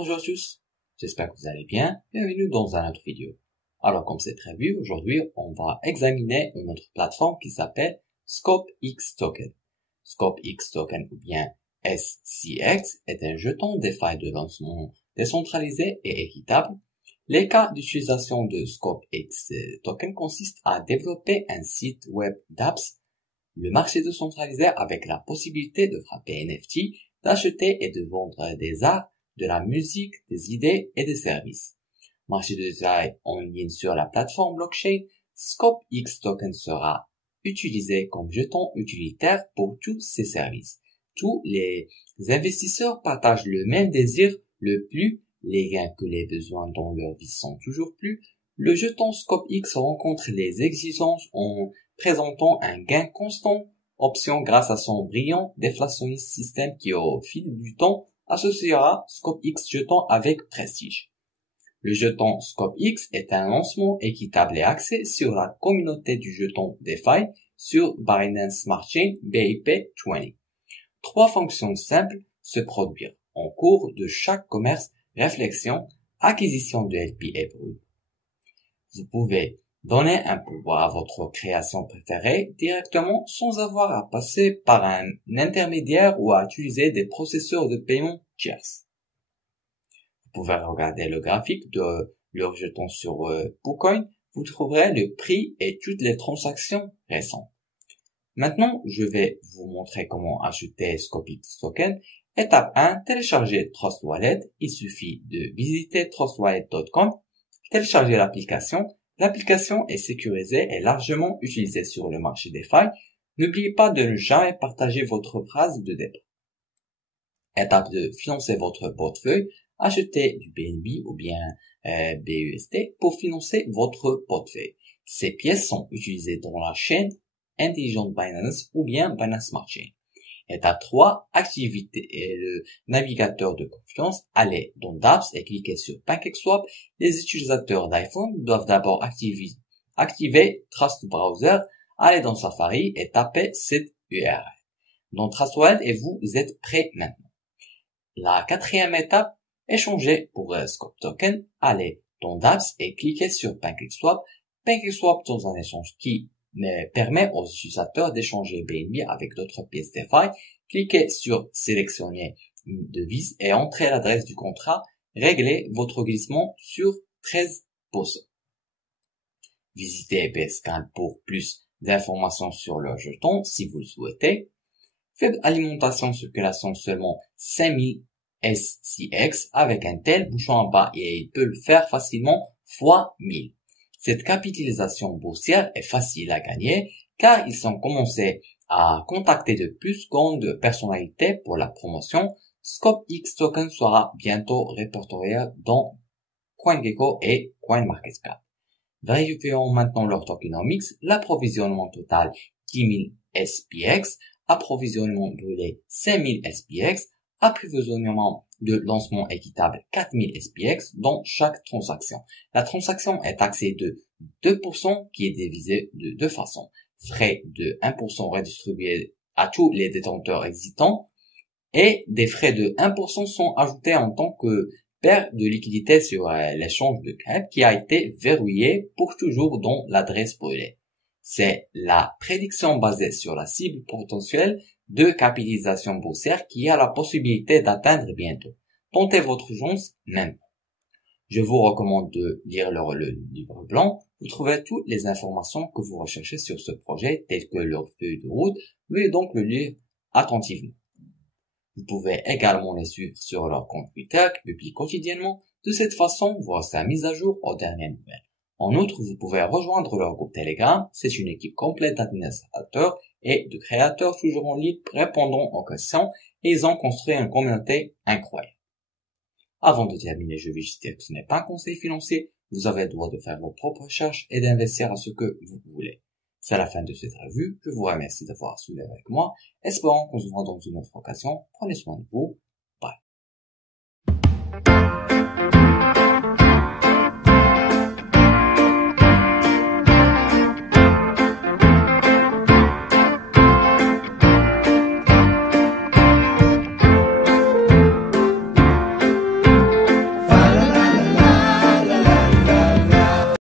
Bonjour à tous, j'espère que vous allez bien, bienvenue dans une autre vidéo. Alors comme c'est prévu, aujourd'hui on va examiner une autre plateforme qui s'appelle ScopeX Token. ScopeX Token ou bien SCX est un jeton DeFi de lancement décentralisé et équitable. Les cas d'utilisation de ScopeX Token consistent à développer un site web d'apps, le marché décentralisé avec la possibilité de frapper NFT, d'acheter et de vendre des arts, de la musique, des idées et des services. Marché de détail en ligne sur la plateforme blockchain, ScopeX Token sera utilisé comme jeton utilitaire pour tous ces services. Tous les investisseurs partagent le même désir, le plus les gains que les besoins dans leur vie sont toujours plus. Le jeton ScopeX rencontre les exigences en présentant un gain constant, option grâce à son brillant déflationniste système qui au fil du temps associera ScopeX jeton avec prestige. Le jeton ScopeX est un lancement équitable et axé sur la communauté du jeton DeFi sur Binance Smart Chain BIP20. Trois fonctions simples se produisent en cours de chaque commerce: réflexion, acquisition de LP et brut. Vous pouvez donner un pouvoir à votre création préférée directement sans avoir à passer par un intermédiaire ou à utiliser des processeurs de paiement tiers. Vous pouvez regarder le graphique de leur jeton sur KuCoin. Vous trouverez le prix et toutes les transactions récentes. Maintenant, je vais vous montrer comment acheter ScopeX Token. Étape 1, télécharger Trust Wallet. Il suffit de visiter trustwallet.com, télécharger l'application. L'application est sécurisée et largement utilisée sur le marché DeFi. N'oubliez pas de ne jamais partager votre phrase de dépôt. Étape 2, financer votre portefeuille. Achetez du BNB ou bien BUSD pour financer votre portefeuille. Ces pièces sont utilisées dans la chaîne intelligente Binance ou bien Binance Smart Chain. Étape 3, activez le navigateur de confiance. Allez dans Dapps et cliquez sur PancakeSwap. Les utilisateurs d'iPhone doivent d'abord activer Trust Browser. Allez dans Safari et tapez cette URL. Dans Trust Wallet et vous êtes prêts maintenant. La quatrième étape, échanger pour Scope Token. Allez dans Dapps et cliquez sur PancakeSwap. PancakeSwap est un échange qui permet aux utilisateurs d'échanger BNB avec d'autres pièces DeFi. Cliquez sur sélectionner une devise et entrez l'adresse du contrat. Réglez votre glissement sur 13%. Visitez Bscan pour plus d'informations sur leur jeton si vous le souhaitez. Faible alimentation circulation seulement 5000 SCX avec un tel bouchon en bas et il peut le faire facilement fois 1000. Cette capitalisation boursière est facile à gagner car ils sont commencés à contacter de plus grandes personnalités pour la promotion. ScopeX Token sera bientôt répertorié dans CoinGecko et CoinMarketCap. Vérifions maintenant leur tokenomics. L'approvisionnement total 10 000 SPX, approvisionnement brûlé 5000 SPX, approvisionnement de lancement équitable 4000 SPX dans chaque transaction. La transaction est taxée de 2% qui est divisé de deux façons. Frais de 1% redistribués à tous les détenteurs existants et des frais de 1% sont ajoutés en tant que perte de liquidité sur l'échange de CREP qui a été verrouillé pour toujours dans l'adresse brûlée. C'est la prédiction basée sur la cible potentielle de capitalisation boursière qui a la possibilité d'atteindre bientôt. Tentez votre chance maintenant. Je vous recommande de lire le livre blanc. Vous trouvez toutes les informations que vous recherchez sur ce projet, telles que leur feuille de route. Veuillez donc le lire attentivement. Vous pouvez également les suivre sur leur compte Twitter qui publie quotidiennement. De cette façon, vous restez mise à jour aux dernières nouvelles. En outre, vous pouvez rejoindre leur groupe Telegram. C'est une équipe complète d'administrateurs et de créateurs toujours en ligne répondant aux questions et ils ont construit une communauté incroyable. Avant de terminer, je vais juste dire que ce n'est pas un conseil financier. Vous avez le droit de faire vos propres recherches et d'investir à ce que vous voulez. C'est la fin de cette revue. Je vous remercie d'avoir suivi avec moi. Espérons qu'on se voit dans une autre occasion. Prenez soin de vous.